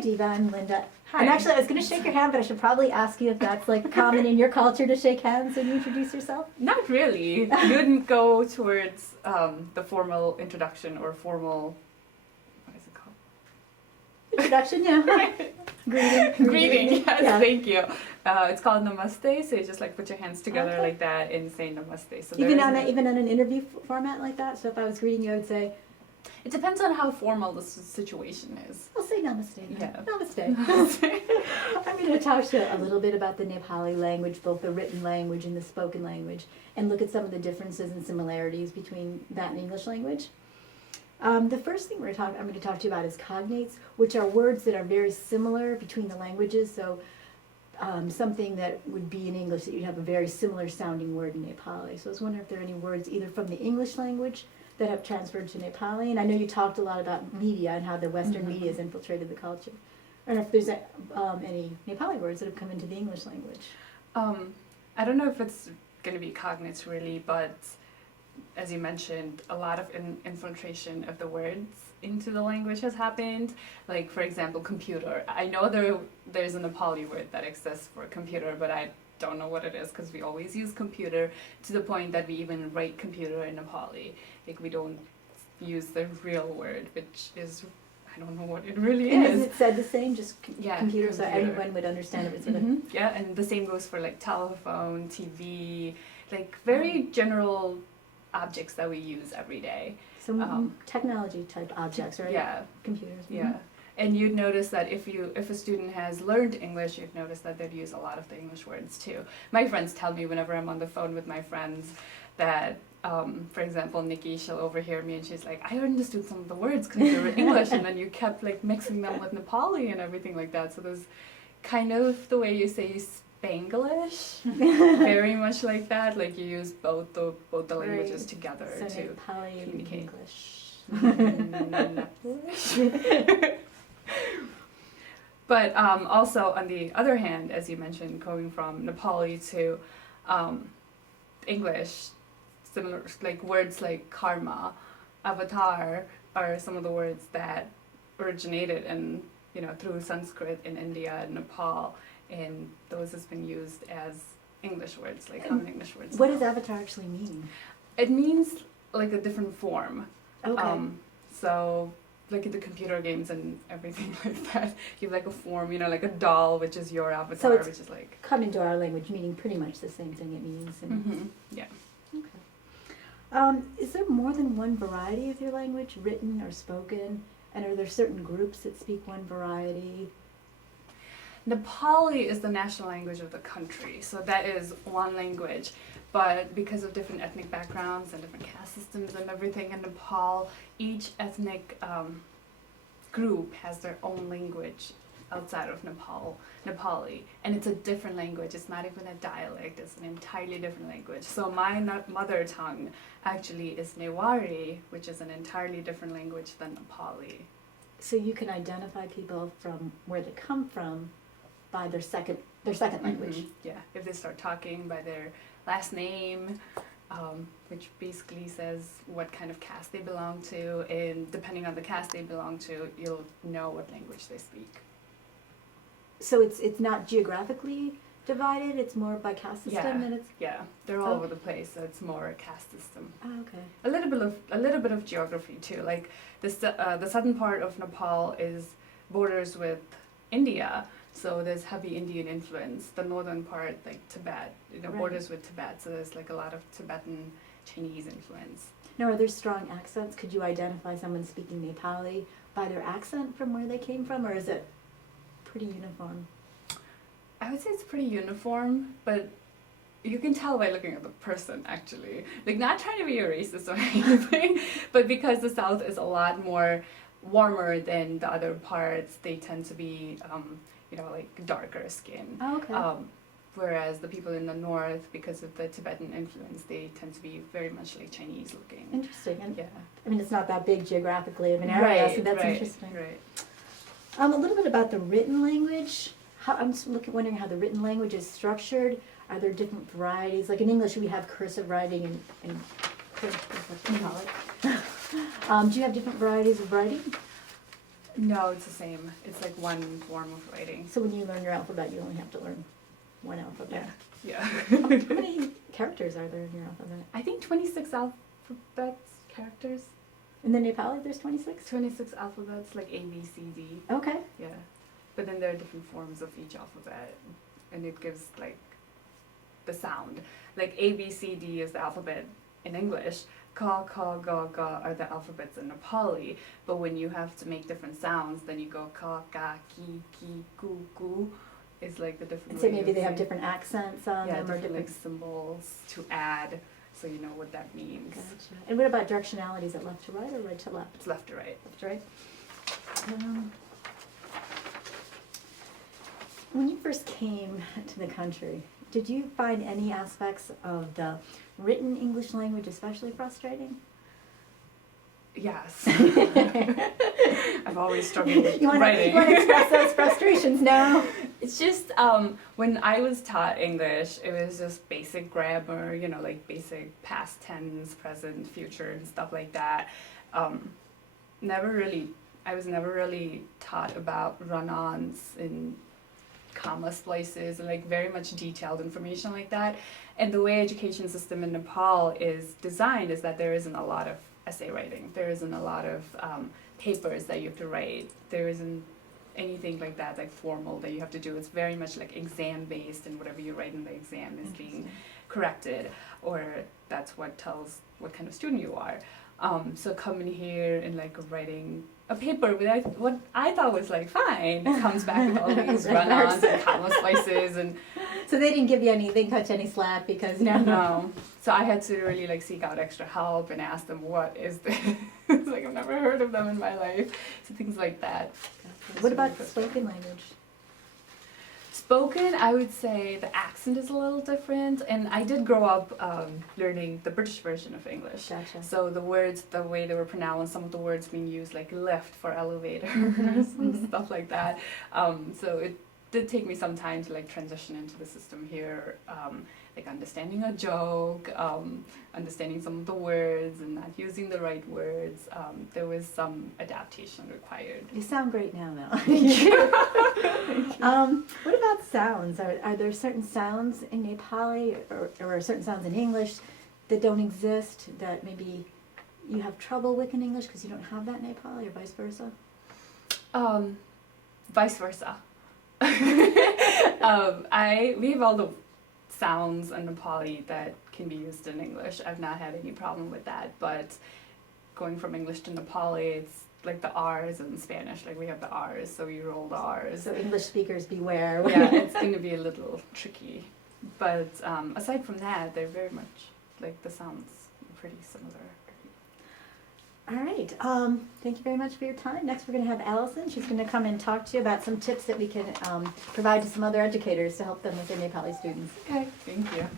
Diva. I'm Linda. Hi. And actually, I was going to shake your hand, but I should probably ask you if that's like common in your culture to shake hands when you introduce yourself. Not really. You wouldn't go towards the formal introduction or formal, what is it called? Introduction, yeah. Greeting, yes, Yeah. thank you. It's called namaste, so you just like put your hands together Okay. like that and say namaste. So Even there on isn't- even on an interview format like that. So if I was greeting you, I would say, It depends on how formal the situation is. "I'll say namaste." Then. Yeah. Namaste. I'm going to talk to you a little bit about the Nepali language, both the written language and the spoken language, and look at some of the differences and similarities between that and English language. The first thing I'm going to talk to you about is cognates, which are words that are very similar between the languages. So something that would be in English that you'd have a very similar sounding word in Nepali. So I was wondering if there are any words either from the English language that have transferred to Nepali. And I know you talked a lot about media and how the Western media has infiltrated the culture. I don't know if there's any Nepali words that have come into the English language. I don't know if it's going to be cognates really, but as you mentioned, a lot of infiltration of the words into the language has happened. Like, for example, computer. I know there's a Nepali word that exists for computer, but I don't know what it is because we always use computer to the point that we even write computer in Nepali. Like, we don't use the real word, which is, I don't know what it really And is. is it said the same, just Yeah, computer, so computer. everyone would understand it? Sort of. Yeah, and the same goes for like telephone, TV, like very general objects that we use every day. Some technology type objects, right? Yeah, Computers. yeah. And you'd notice that if a student has learned English, you'd notice that they'd use a lot of the English words too. My friends tell me whenever I'm on the phone with my friends that, for example, Nikki, she'll overhear me and she's like, I understood some of the words because they were English, and then you kept like mixing them with Nepali and everything like that. So there's kind of the way you say Spanglish, very much like that. Like you use both the languages Right. together So to Nepali and communicate. English. But also, on the other hand, as you mentioned, going from Nepali to English, similar like words like karma, avatar are some of the words that originated in through Sanskrit in India and Nepal, and those has been used as English words, like common English words. What now. does avatar actually mean? It means like a different form. Okay. So like in the computer games and everything like that, you have like a form, like a doll, which is your avatar, it's which is like come into our language meaning pretty much the same thing it means. And yeah. Okay. Is there more than one variety of your language, written or spoken? And are there certain groups that speak one variety? Nepali is the national language of the country, so that is one language. But because of different ethnic backgrounds and different caste systems and everything in Nepal, each ethnic group has their own language outside of Nepali, and it's a different language. It's not even a dialect, it's an entirely different language. So my mother tongue actually is Newari, which is an entirely different language than Nepali. So you can identify people from where they come from by their second language. Yeah, if they start talking by their last name, which basically says what kind of caste they belong to, and depending on the caste they belong to, you'll know what language they speak. So it's not geographically divided, it's more by caste system, and it's Yeah, they're all over the place, so it's more a caste system. oh, okay. A little bit of geography too. Like the southern part of Nepal borders with India, so there's heavy Indian influence. The northern part, like Tibet, Right. borders with Tibet, so there's like a lot of Tibetan Chinese influence. Now, are there strong accents? Could you identify someone speaking Nepali by their accent from where they came from, or is it pretty uniform? I would say it's pretty uniform, but you can tell by looking at the person, actually. Like, not trying to be a racist or anything, but because the South is a lot more warmer than the other parts, they tend to be, like darker skin. Oh, okay. Whereas the people in the North, because of the Tibetan influence, they tend to be very much like Chinese looking. Interesting. And Yeah. I mean, it's not that big geographically of an area, so that's interesting. Right. A little bit about the written language. I'm just wondering how the written language is structured. Are there different varieties? Like in English, we have cursive writing and cursive, what you call it. Do you have different varieties of writing? No, it's the same. It's like one form of writing. So when you learn your alphabet, you only have to learn one alphabet. Yeah. How many characters are there in your alphabet? I think 26 alphabets, characters. In the Nepali, there's 26? 26 alphabets, like A, B, C, D. Okay. Yeah. But then there are different forms of each alphabet, and it gives like the sound. Like A, B, C, D is the alphabet in English. Ka, ka, ga, ga are the alphabets in Nepali. But when you have to make different sounds, then you go ka, ka, ki, ki, ku, ku. Is like the different. And so way maybe you they have say- different accents on yeah, them or different like different. symbols to add, so you know what that means. Gotcha. And what about directionality? Is it left to right or right to left? It's left to right. Left to right. When you first came to the country, did you find any aspects of the written English language especially frustrating? Yes. I've always struggled with You want writing. to express those frustrations now? It's just when I was taught English, it was just basic grammar, you know, like basic past tense, present, future, and stuff like that. I was never really taught about run-ons and comma splices and like very much detailed information like that. And the way education system in Nepal is designed is that there isn't a lot of essay writing. There isn't a lot of papers that you have to write. There isn't anything like that, like formal that you have to do. It's very much like exam based, and whatever you write in the exam is being corrected, or that's what tells what kind of student you are. So coming here and like writing a paper with what I thought was like fine, it comes back with all these run-ons and comma splices and So they didn't give you any, they didn't cut you any slack because no. So I had to really like seek out extra help and ask them what is this. It's like I've never heard of them in my life. So things like that. What about spoken language? Spoken, I would say the accent is a little different, and I did grow up learning the British version of English. Gotcha. So the words, the way they were pronounced, some of the words being used, like lift for elevator, and stuff like that. So it did take me some time to like transition into the system here, like understanding a joke, understanding some of the words and not using the right words. There was some adaptation required. You sound great now, though. What about sounds? Are there certain sounds in Nepali or certain sounds in English that don't exist that maybe you have trouble with in English because you don't have that in Nepali or vice versa? Vice versa. We have all the sounds in Nepali that can be used in English. I've not had any problem with that, but going from English to Nepali, it's like the R's in Spanish, like we have the R's, so we roll the R's. So English speakers beware. Yeah, it's going to be a little tricky. But aside from that, they're very much, like the sounds are pretty similar. All right. Thank you very much for your time. Next, we're going to have Allison. She's going to come and talk to you about some tips that we can provide to some other educators to help them with their Nepali students. Okay, thank you.